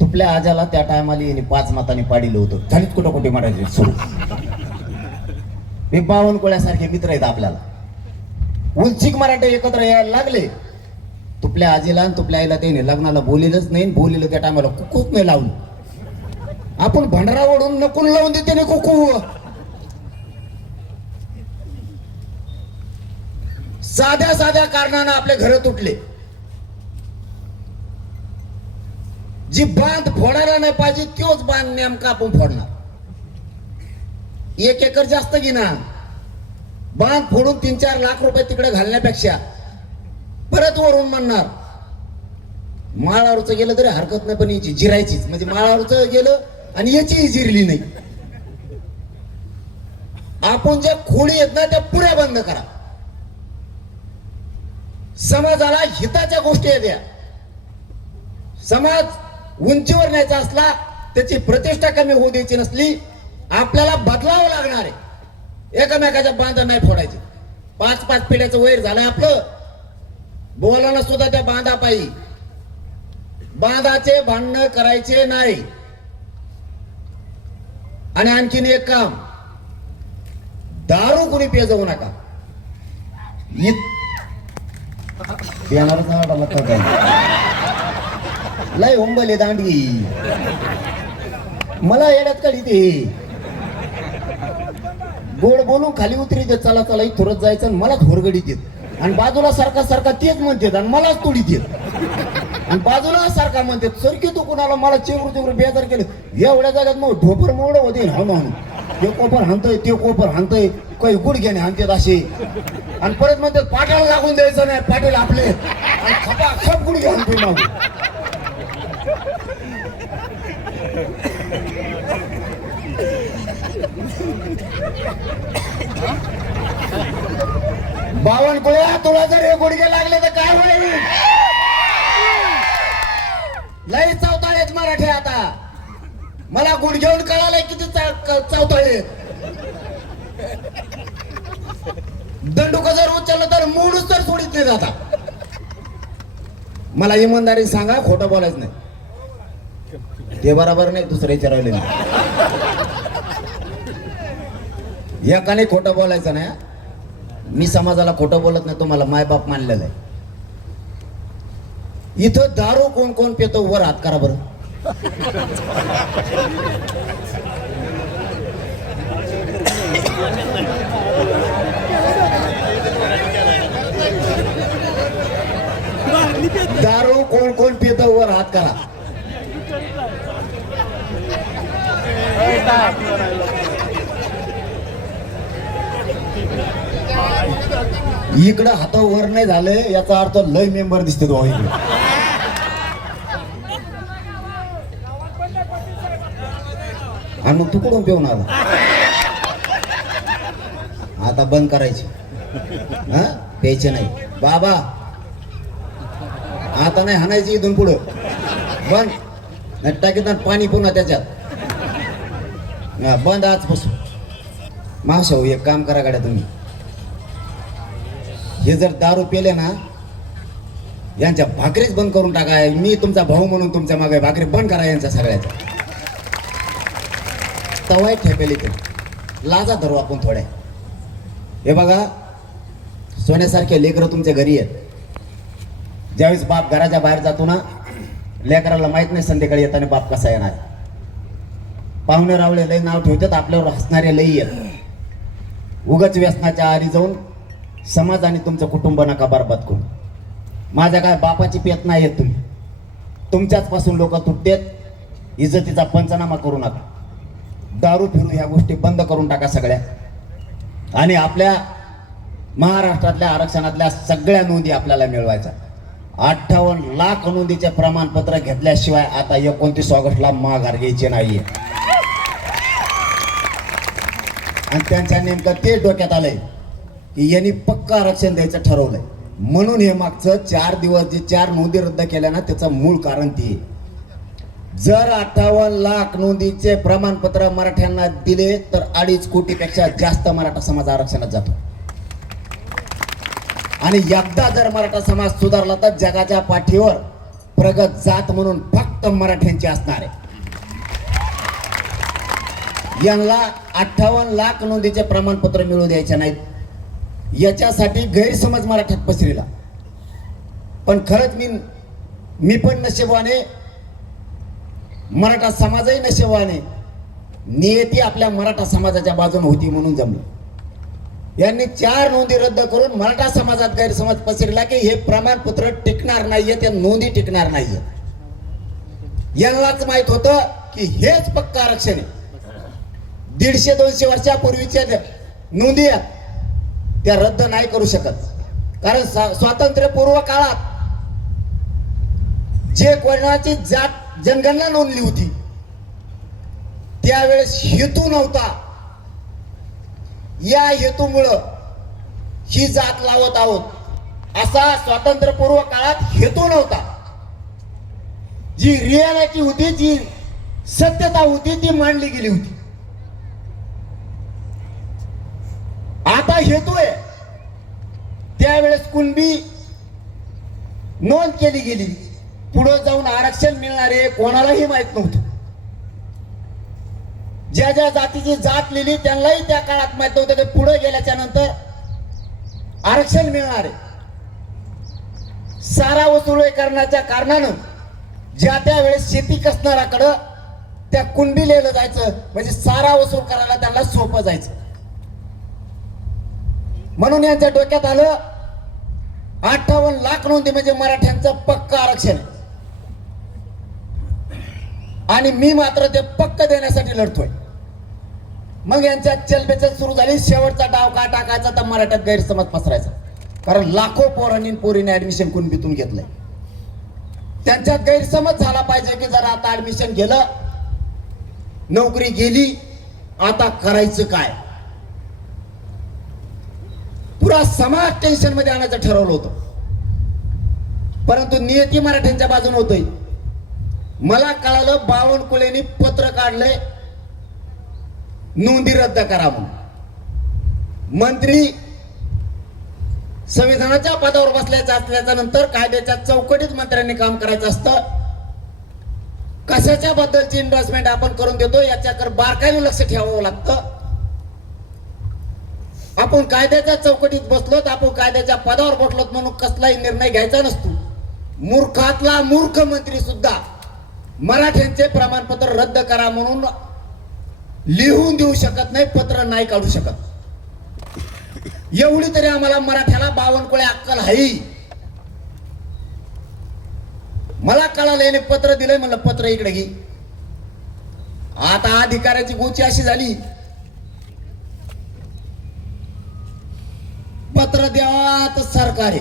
तुपल्या आजाला त्या टायमाला येणे 5 मतांनी पाडिलं होतं. झालीत कुठं कुठे मराठी सुरू. हे बावनकुळ्यासारखे मित्र आहेत आपल्याला. उलचिक मराठे एकत्र यायला लागले. तुपल्या आजीला आणि तुपल्या आईला त्याने लग्नाला बोलिलंच नाही. बोलिलं त्या टायमाला कुकूच नाही लावलं. आपण भंडारा ओढून नकून लावून देते ना कुकू. साध्या साध्या कारणानं आपले घर तुटले. जी बांध फोडायला नाही पाहिजे तोच बांध नेमका आपण फोडणार. 1 एकर जास्त घेणार, बांध फोडून 3-4 लाख रुपये तिकडे घालण्यापेक्षा परत वरून म्हणणार माळावरचं गेलं तरी हरकत नाही, पण याची जिरायचीच. म्हणजे माळावरचं गेलं आणि याचीही जिरली नाही. आपण ज्या खोडी आहेत ना त्या पुऱ्या बंद करा. समाजाला हिताच्या गोष्टी द्या. समाज उंचीवर न्यायचा असला, त्याची प्रतिष्ठा कमी होऊ द्यायची नसली, आपल्याला बदलावं लागणार आहे. एकमेकाच्या बांध नाही फोडायचे. 5-5 पिढ्याचं वैर झालंय आपलं. बोलायला सुद्धा त्या बांधापायी. बांधाचे भांडण करायचे नाही. आणि आणखीन एक काम, दारू कुणी पिय जाऊ नका. लय उंबले दांडी मला येड्यात काढी. ते गोड बोलून खाली उतरी देत, चला चला थोडत जायचं आणि मलाच होरगडीत येत. आणि बाजूला सारखा सारखा तेच म्हणतात आणि मलाच तोडीत येत. आणि बाजूला सारखा म्हणतात सरकी तू कुणाला. मला चेवरू बेजार केलं. एवढ्या जाग्यात मग ढोपर मोड होते. हा म्हणून ते कोपर हाणतोय, ते कोपर हाणतोय, काही गुडघ्याने हाणतात असे. आणि परत म्हणतात पाटाला लागून द्यायचं नाही, पाटील आपले. आणि खपा खप गुडघे हाणतोय मागून. बावनकुळ्या, तुला जर हे गुडघे लागले तर काय होईल? लय चौताळेत मराठी आता. मला गुडघेऊन कळालंय किती चौताळे. दंडुक जर उचललं तर मूडच तर सोडित नाही जाता. मला इमानदारी सांगा, खोटं बोलायचं नाही. ते बरोबर नाही, दुसरे विचारले नाही. एकाने खोटं बोलायचं नाही. मी समाजाला खोटं बोलत नाही, तुम्हाला मायबाप मानलेलं आहे. इथं दारू कोण कोण पितो वर हात करा बरं. दारू कोण कोण पित वर हात करा. इकडं हातावर नाही झाले याचा अर्थ लय मेंबर दिसते तो इकडे. आणि मग तू कुठून पिऊन आला? आता बंद करायची. हा प्यायचे नाही बाबा, आता नाही हाणायची इथून पुढं. बंद. टाकीत पाणी पुन्हा त्याच्यात. बंद आजपासून. मावशाऊ एक काम करा गाड्या तुम्ही, हे जर दारू पेले ना यांच्या भाकरीच बंद करून टाका. मी तुमचा भाऊ म्हणून तुमच्या मागे भाकरी बंद करा यांच्या सगळ्याच्या. तवाय ठेपेल इथे लाजा धरू आपण थोड्या. हे बघा सोन्यासारखे लेकरं तुमच्या घरी आहेत. ज्यावेळेस बाप घराच्या बाहेर जातो ना, लेकराला माहित नाही संध्याकाळी येताना बाप कसा येणार. पाहुणे रावळे लय नाव ठेवतात, आपल्यावर हसणारे लई आहेत. उगाच व्यसनाच्या आरी जाऊन समाज आणि तुमचं कुटुंब नका बरबाद करू. माझ्या काय बापाची पेत नाही येत तुम्ही. तुमच्याच पासून लोक तुटतेत. इज्जतीचा पंचनामा करू नका. दारू फिरू ह्या गोष्टी बंद करून टाका सगळ्या. आणि आपल्या महाराष्ट्रातल्या आरक्षणातल्या सगळ्या नोंदी आपल्याला मिळवायच्या. 58 लाख नोंदीचे प्रमाणपत्र घेतल्याशिवाय आता 29 ऑगस्टला माघार घ्यायची नाहीये. आणि त्यांच्या नेमकं ते डोक्यात आलंय की यांनी पक्का आरक्षण द्यायचं ठरवलंय. म्हणून हे मागचं 4 दिवस जे 4 नोंदी रद्द केल्या ना, त्याचं मूळ कारण ते. जर 58 लाख नोंदीचे प्रमाणपत्र मराठ्यांना दिले तर 2.5 कोटीपेक्षा जास्त मराठा समाज आरक्षणात जातो. आणि एकदा जर मराठा समाज सुधारला तर जगाच्या पाठीवर प्रगत जात म्हणून फक्त मराठ्यांची असणार आहे. यांना 58 लाख नोंदीचे प्रमाणपत्र मिळू द्यायचे नाहीत. याच्यासाठी गैरसमज मराठ्यात पसरला. पण खरंच मी पण नशिबाने, मराठा समाजही नशिबाने, नियती आपल्या मराठा समाजाच्या बाजूने होती म्हणून जमलं. यांनी 4 नोंदी रद्द करून मराठा समाजात गैरसमज पसरला की हे प्रमाणपत्र टिकणार नाहीये, त्या नोंदी टिकणार नाहीये. यांनाच माहित होतं की हेच पक्का आरक्षण आहे. 150-200 वर्षापूर्वीच्या नोंदी त्या रद्द नाही करू शकत. कारण स्वातंत्र्यपूर्व काळात जे कोणाची जात जनगणना नोंदली होती त्यावेळेस हेतू नव्हता. या हेतूमुळं ही जात लावत आहोत असा स्वातंत्र्यपूर्व काळात हेतू नव्हता. जी रियालिटी होती, जी सत्यता होती ती मांडली गेली होती. आता हेतू आहे. त्यावेळेस कुणबी नोंद केली गेली. पुढे जाऊन आरक्षण मिळणार आहे कोणालाही माहित नव्हतं. ज्या ज्या जातीची जात लिहिली त्यांनाही त्या काळात माहित नव्हतं की पुढे गेल्याच्या नंतर आरक्षण मिळणार आहे. सारा वसुली करण्याच्या कारणानं ज्या त्या वेळेस शेती कसणाराकडं त्या कुणबी लिहिलं जायचं, म्हणजे सारा वसूल करायला त्यांना सोपं जायचं. म्हणून यांच्या डोक्यात आलं 58 लाख नोंदी म्हणजे मराठ्यांचं पक्क आरक्षण. आणि मी मात्र ते पक्क देण्यासाठी लढतोय. मग यांच्या चलबेचल सुरू झाली. शेवटचा डाव का टाकायचा तर मराठ्यात गैरसमज पसरायचा. कारण लाखो पोरांनी पोरीने ऍडमिशन कुणबीतून घेतलंय. त्यांच्यात गैरसमज झाला पाहिजे की जरा आता ऍडमिशन गेलं, नोकरी गेली, आता करायचं काय. पुरा समाज टेन्शन मध्ये आणायचं ठरवलं होतं. परंतु नियती मराठ्यांच्या बाजूने होतोय. मला कळालं बावनकुळेंनी पत्र काढलंय नोंदी रद्द करा म्हणून. मंत्री संविधानाच्या पदावर बसल्याचं असल्याच्या नंतर कायद्याच्या चौकटीत मंत्र्यांनी काम करायचं असतं. कशाच्या बद्दलची इन्व्हेस्टमेंट आपण करून देतो याच्याकडे बारकाईने लक्ष ठेवावं लागतं. आपण कायद्याच्या चौकटीत बसलोत, आपण कायद्याच्या पदावर बसलोत म्हणून कसलाही निर्णय घ्यायचा नसतो. मूर्खातला मूर्ख मंत्री सुद्धा मराठ्यांचे प्रमाणपत्र रद्द करा म्हणून लिहून देऊ शकत नाही, पत्र नाही काढू शकत. एवढी तरी आम्हाला मराठ्याला बावनकुळे अक्कल आहे. मला कळालं याने पत्र दिलंय, म्हणलं पत्र इकडे घे. आता अधिकाऱ्याची गोची अशी झाली, पत्र द्यावा तर सरकार आहे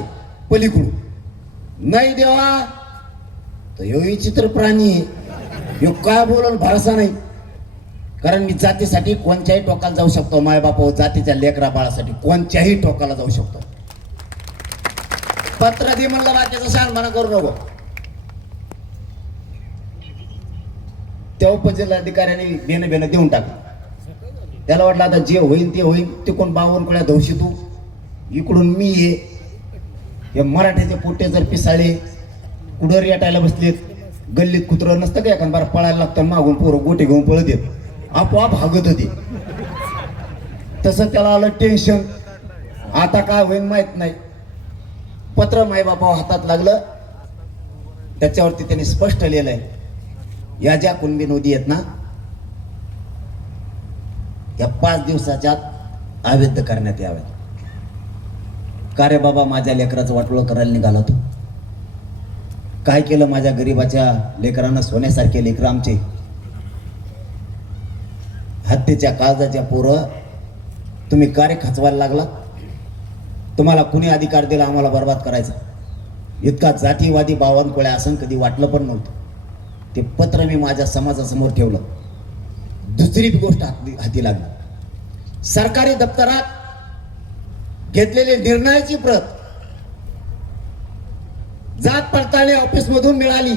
पलीकडून, नाही द्यावा तर ह्यो विचित्र प्राणी आहे, ह्यो काय बोलल भरोसा नाही. कारण मी जातीसाठी कोणत्याही टोकाला जाऊ शकतो, मायबापा जातीच्या लेकरा बाळासाठी कोणत्याही टोकाला जाऊ शकतो. पत्र दे म्हणलं, बाकीचं शहाणपणा करू नको. त्या उपजिल्हाधिकाऱ्याने बेन देऊन टाकलं. त्याला वाटलं आता जे होईल ते होईल, ते कोण बावनकुळ्या धवशी तू, इकडून मी ये. हे मराठ्याचे पोटे जर पिसाळे कुडर याटायला बसलेत, गल्लीत कुत्रं नसतं का एखाद बार पळायला लागतं, मागून पोरं गोटे घेऊन पळत येत, आपोआप हागत होते. तसं त्याला आलं टेन्शन, आता काय होईल माहित नाही. पत्र मायबापा हातात लागलं, त्याच्यावरती त्यांनी स्पष्ट लिहिलंय, या ज्या कुणबी नोंदी आहेत ना, या 5 दिवसाच्या आत अवैध करण्यात याव्यात. का रे बाबा, माझ्या लेकराचं वाटोळं करायला निघाला तू? काय केलं माझ्या गरीबाच्या लेकरांना? सोन्यासारखे लेकर आमचे, हत्येच्या काळजाच्या पोरं तुम्ही का रे खचवायला लागला? तुम्हाला कुणी अधिकार दिला आम्हाला बर्बाद करायचा? इतका जातीवादी बावनकुळ्या असं कधी वाटलं पण नव्हतं. ते पत्र मी माझ्या समाजासमोर ठेवलं. दुसरी गोष्ट हाती लागली, सरकारी दप्तरात घेतलेली निर्णयाची प्रत जात पडताळणी ऑफिस मधून मिळाली.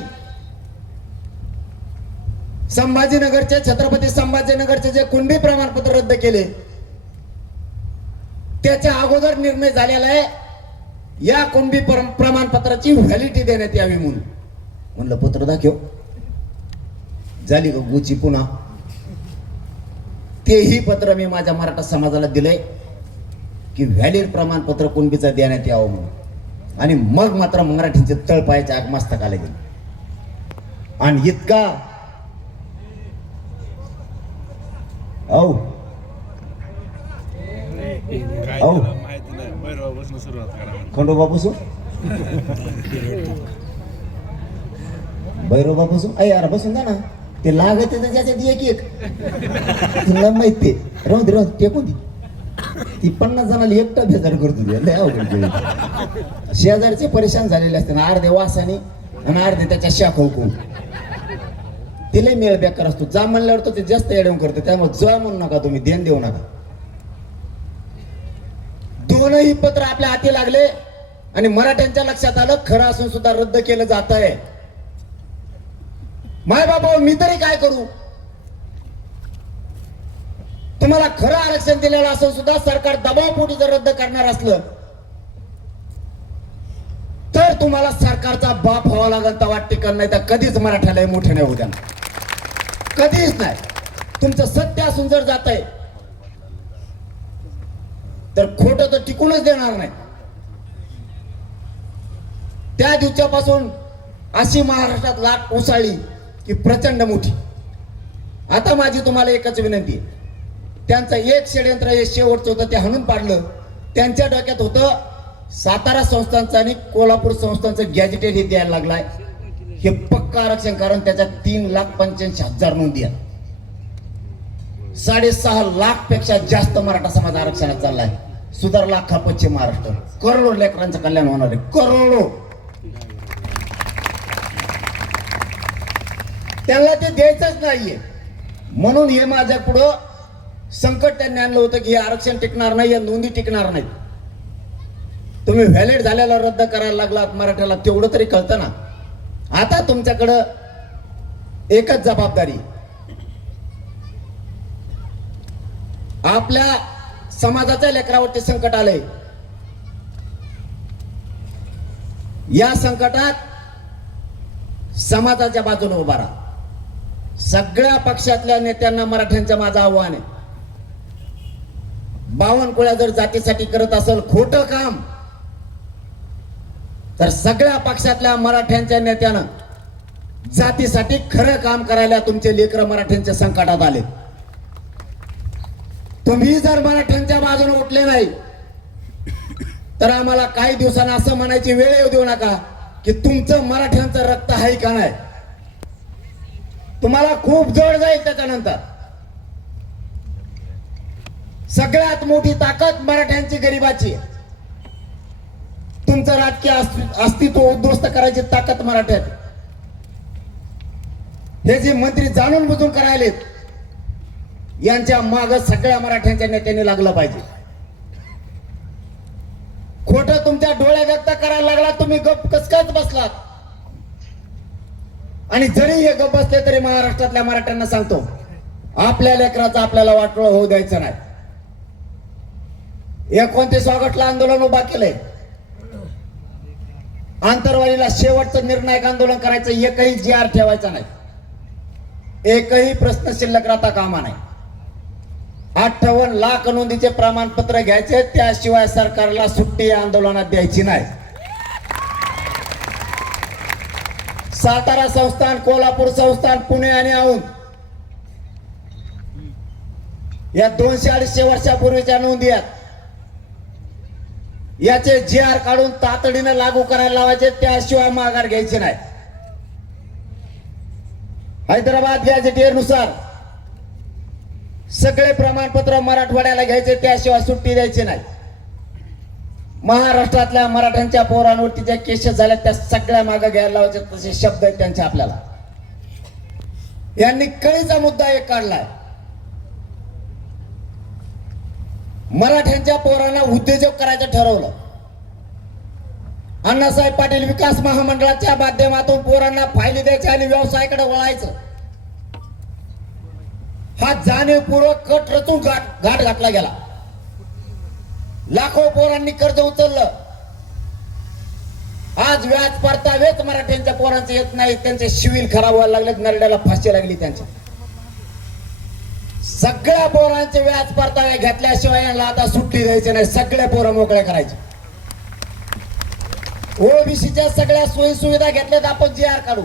संभाजीनगरचे, छत्रपती संभाजीनगरचे जे कुणबी प्रमाणपत्र रद्द केले, त्याच्या अगोदर निर्णय झालेला आहे या कुणबी प्रमाणपत्राची व्हॅलिडिटी देण्यात यावी म्हणून. म्हणलं पत्र दाखव. झाली गुची पुन्हा. तेही पत्र मी माझ्या मराठा समाजाला दिलंय की व्हॅलिड प्रमाणपत्र कुणबीचं देण्यात यावं म्हणून. आणि मग मात्र मराठीचे तळपायाच्या आगमस्तकाला गेले. आणि इतका खंडोबा बसू, भैरोबा बसू, यार बसून जा ना. ते लागत ज्याच्यात एक एक तुला माहिती राहू दे, टेकून दे. ती 50 जणांना एकटा भेजार करतो. लय अवघड. शेजारचे परेशान झालेले असते ना, अर्धे वासाने आणि अर्धे त्याच्या शाख हुकून. तिला मेळ बेकार असतो. जा म्हणल्यावर तो ते जास्त येऊन करतो. त्यामुळे जा म्हणू नका, तुम्ही ध्यान देऊ नका. दोनही पत्र आपल्या हाती लागले आणि मराठ्यांच्या लक्षात आलं खरं असून सुद्धा रद्द केलं जात आहे. माय बाबा, मी तरी काय करू? तुम्हाला खरं आरक्षण दिलेलं असून सुद्धा सरकार दबावपोटी जर रद्द करणार असलं तर तुम्हाला सरकारचा बाप व्हावा लागेल. तर वाटते कर, नाही तर कधीच मराठ्याला मोठे नाही होत्या, कधीच नाही. तुमचं सत्य असून जर जात आहे तर खोटं तर टिकूनच देणार नाही. त्या दिवसापासून अशी महाराष्ट्रात लाट उसळली की प्रचंड मोठी. आता माझी तुम्हाला एकच विनंती आहे, त्यांचं एक षडयंत्र हे शेवटचं होतं ते हाणून पाडलं. त्यांच्या डोक्यात होतं सातारा संस्थांचं आणि कोल्हापूर संस्थांचं गॅजेटेड हे द्यायला लागलाय. हे पक्का आरक्षण, कारण त्याच्यात 3,85,000 नोंदी आहेत. 6.5 लाख पेक्षा जास्त मराठा समाज आरक्षणात चाललाय. सुधारला अख्खा पश्चिम महाराष्ट्र. करोडो लेकरांचं कल्याण होणार आहे, करोडो. त्यांना ते द्यायचंच नाहीये. म्हणून हे माझ्या पुढं संकट त्यांनी आणलं होतं की हे आरक्षण टिकणार नाही, या नोंदी टिकणार नाहीत. तुम्ही व्हॅलिड झालेला रद्द करायला लागलात मराठ्याला, तेवढं तरी कळतं ना. आता तुमच्याकडं एकच जबाबदारी, आपल्या समाजाच्या लेकरावरती संकट आलंय. या संकटात समाजाच्या बाजूने उभा राहा. सगळ्या पक्षातल्या नेत्यांना मराठ्यांचं माझं आव्हान आहे, बावनकुळ्या जर जातीसाठी करत असेल खोटं काम, तर सगळ्या पक्षातल्या मराठ्यांच्या नेत्यानं जातीसाठी खरं काम करायला तुमचे लेकर मराठ्यांच्या संकटात आले. तुम्ही जर मराठ्यांच्या बाजूने उठले नाही, तर आम्हाला काही दिवसांना असं म्हणायची वेळ येऊ देऊ नका की तुमचं मराठ्यांचं रक्त आहे का नाही. तुम्हाला खूप जड जाईल त्याच्यानंतर. सगळ्यात मोठी ताकद मराठ्यांची गरिबाची. तुमचं राजकीय अस्तित्व उद्ध्वस्त करायची ताकद मराठ्यात. हे जे मंत्री जाणून बुजून करायलेत यांच्या माग सगळ्या मराठ्यांच्या नेत्यांनी लागलं पाहिजे. खोटं तुमच्या डोळ्या व्यक्त करायला लागला, तुम्ही गप कसकाच बसलात. आणि जरी हे गप बसले तरी महाराष्ट्रातल्या मराठ्यांना सांगतो, आपल्या लेकराचं आपल्याला वाटोळं होऊ द्यायचं नाही. 29 ऑगस्टला आंदोलन उभा केलंय. आंतरवालीला शेवटचं निर्णायक आंदोलन करायचं, एकही जी.आर. ठेवायचा नाही. एकही प्रश्न शिल्लक राहता कामा नाही. 58 लाख नोंदीचे प्रमाणपत्र घ्यायचे, त्याशिवाय सरकारला सुट्टी आंदोलनात द्यायची नाही. सातारा संस्थान, कोल्हापूर संस्थान, पुणे आणि औंध या 200-250 वर्षापूर्वीच्या नोंदी आहेत. याचे जी.आर. काढून तातडीने लागू करायला लावायचे, त्याशिवाय माघार घ्यायची नाही. हैदराबाद गॅझेटियर नुसार सगळे प्रमाणपत्र मराठवाड्याला घ्यायचे, त्याशिवाय सुट्टी द्यायची नाही. महाराष्ट्रातल्या मराठ्यांच्या पोरांवरती ज्या केसेस झाल्या त्या सगळ्या मागे घ्यायला लावायचे, तसे शब्द आहेत त्यांचे. आपल्याला यांनी कळीचा मुद्दा एक काढलाय. मराठ्यांच्या पोरांना उद्योजक करायचं ठरवलं. अण्णासाहेब पाटील विकास महामंडळाच्या माध्यमातून पोरांना फायली द्यायचे आणि व्यवसायाकडे वळायचं, हा जाणीवपूर्वक कट रचून घाट घातला गेला. लाखो पोरांनी कर्ज उचललं. आज व्याज परतावेच मराठ्यांच्या पोरांचे येत नाही. त्यांचे शिविल खराब व्हायला लागले, नरड्याला फाशी लागली त्यांच्या. सगळ्या पोरांचे व्याज परतावे घेतल्याशिवाय यांना आता सुट्टी द्यायची नाही. सगळे पोरं मोकळे करायचे. ओबीसीच्या सगळ्या सोयी सुविधा घेतल्यात आपण जी.आर. काढू.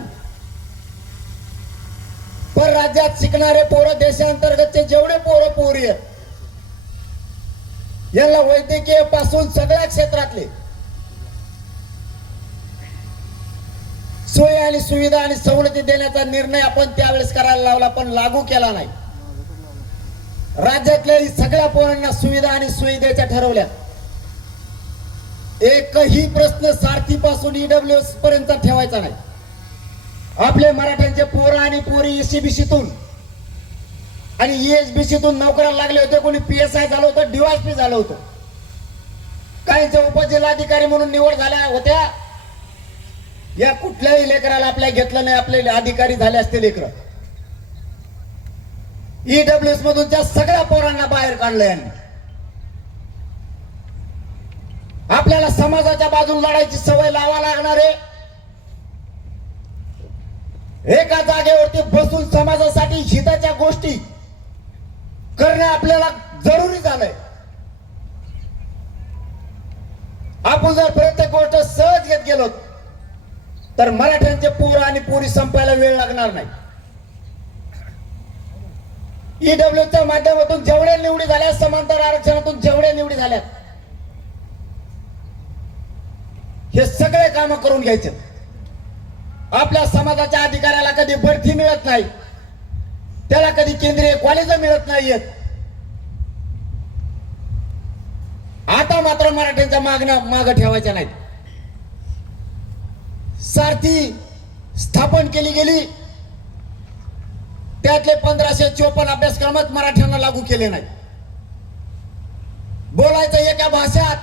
पर राज्यात शिकणारे पोरं, देशांतर्गतचे जेवढे पोरं पोरी आहेत, यांना वैद्यकीय पासून सगळ्या क्षेत्रातले सोयी आणि सुविधा आणि सवलती देण्याचा निर्णय आपण त्यावेळेस करायला लावला, पण लागू केला नाही. राज्यातल्या सगळ्या पोरांना सुविधा आणि सोयी द्यायच्या ठरवल्या. एकही प्रश्न सारथीपासून ईडब्ल्यूएस पर्यंत ठेवायचा नाही. आपले मराठ्यांचे पोरं आणि पोरी एससीबीसीतून आणि ईएसबीसीतून नोकऱ्याला लागले होते. कोणी पीएसआय झालं होतं, डीवायएसपी झालं होतं. काहींच्या उपजिल्हाधिकारी म्हणून निवड झाल्या होत्या. या कुठल्याही लेकराला आपल्या घेतलं नाही. आपले अधिकारी झाले असते लेकर. ईडब्ल्यूएस मधून त्या सगळ्या पोरांना बाहेर काढलं यांनी. आपल्याला समाजाच्या बाजूला लढायची सवय लावा लागणार आहे. एका जागेवरती बसून समाजासाठी हिताच्या गोष्टी करणे आपल्याला जरुरी झालंय. आपण जर प्रत्येक गोष्ट सहज घेत गेलो तर मराठ्यांचे पोरं आणि पोरी संपायला वेळ लागणार नाही. ईडब्ल्यूच्या माध्यमातून जेवढ्या निवडी झाल्या, समांतर आरक्षणातून जेवढ्या निवडी झाल्या, हे सगळे काम करून घ्यायचे. आपल्या समाजाच्या अधिकाऱ्याला कधी बढती मिळत नाही, त्याला कधी केंद्रीय कॉलेज मिळत नाहीयेत. आता मात्र मराठ्यांच्या माग ठेवायच्या नाहीत. सारथी स्थापन केली गेली, त्यातले 1554 अभ्यासक्रमात मराठ्यांना लागू केले नाही. बोलायचं एका भाषेत,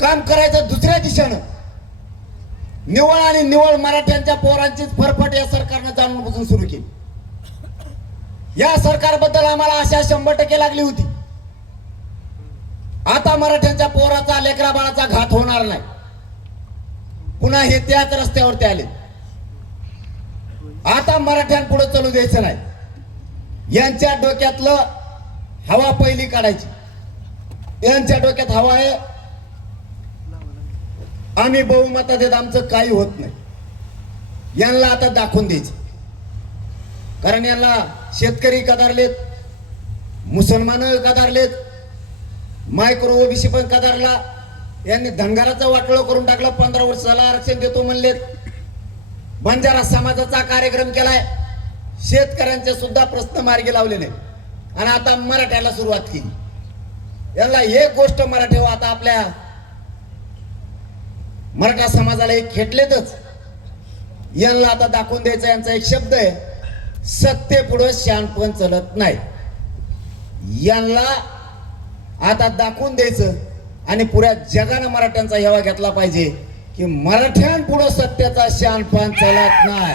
काम करायचं दुसऱ्या दिशेनं. निवळ आणि निवळ मराठ्यांच्या पोरांचीच फरफट या सरकारनं जाणून बुजून सुरू केली. या सरकारबद्दल आम्हाला आशा 100% लागली होती. आता मराठ्यांच्या पोराचा, लेकरा बाळाचा घात होणार नाही. पुन्हा हे त्याच रस्त्यावरती आले. आता मराठ्यांपुढे चालू द्यायचं नाही. यांच्या डोक्यातलं हवा पहिली काढायची. यांच्या डोक्यात हवा आहे आम्ही बहुमतात देत, आमचं काही होत नाही. यांना आता दाखवून द्यायचं. कारण यांना शेतकरी कदारलेत, मुसलमान कदारलेत, मायक्रो ओबीसी पण कदारला, यांनी धनगराचा वाटोळं करून टाकलं. 15 वर्षाला आरक्षण देतो म्हणले. बंजारा समाजाचा कार्यक्रम केलाय. शेतकऱ्यांचे सुद्धा प्रश्न मार्गी लावलेले आणि आता मराठ्याला सुरुवात केली. याला एक गोष्ट मराठी आता आपल्या मराठा समाजाला एक खेटलेतच. यांना आता दाखवून द्यायचा यांचा एक शब्द आहे, सत्ते पुढे शहाणपण चलत नाही. यांना आता दाखवून द्यायचं आणि पुऱ्या जगानं मराठ्यांचा हेवा घेतला पाहिजे की मराठ्यांपुढे सत्याचा शहाणपण चलत नाही.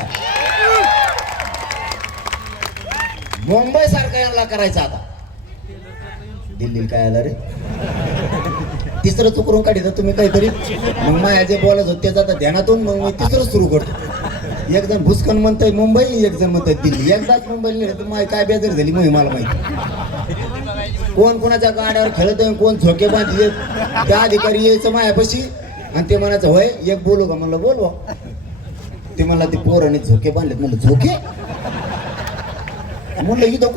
मुंबई सारखं यांना करायचं. आता दिल्लीला काय आलं रे, तिसरं चुकरून काढित तुम्ही काहीतरी. मग माझ्या जे बोलत होते जाता ध्यानातून मग मी तिसरं सुरू करतो. एक जण भुसकन म्हणतंय मुंबई, एक जण म्हणतंय दिल्ली. एकदाच मुंबईला तर माझी काय बेजार झाली मग मला माहिती. कोण कोणाच्या गाड्यावर खेळत आहे, कोण झोके बांधले. त्या अधिकारी यायचं मायापाशी आणि ते म्हणायचं होय एक बोलू का, म्हणलं बोलवा. ते मला ते पोराने झोके बांधलेत. म्हणलं झोके, म्हणलं इथं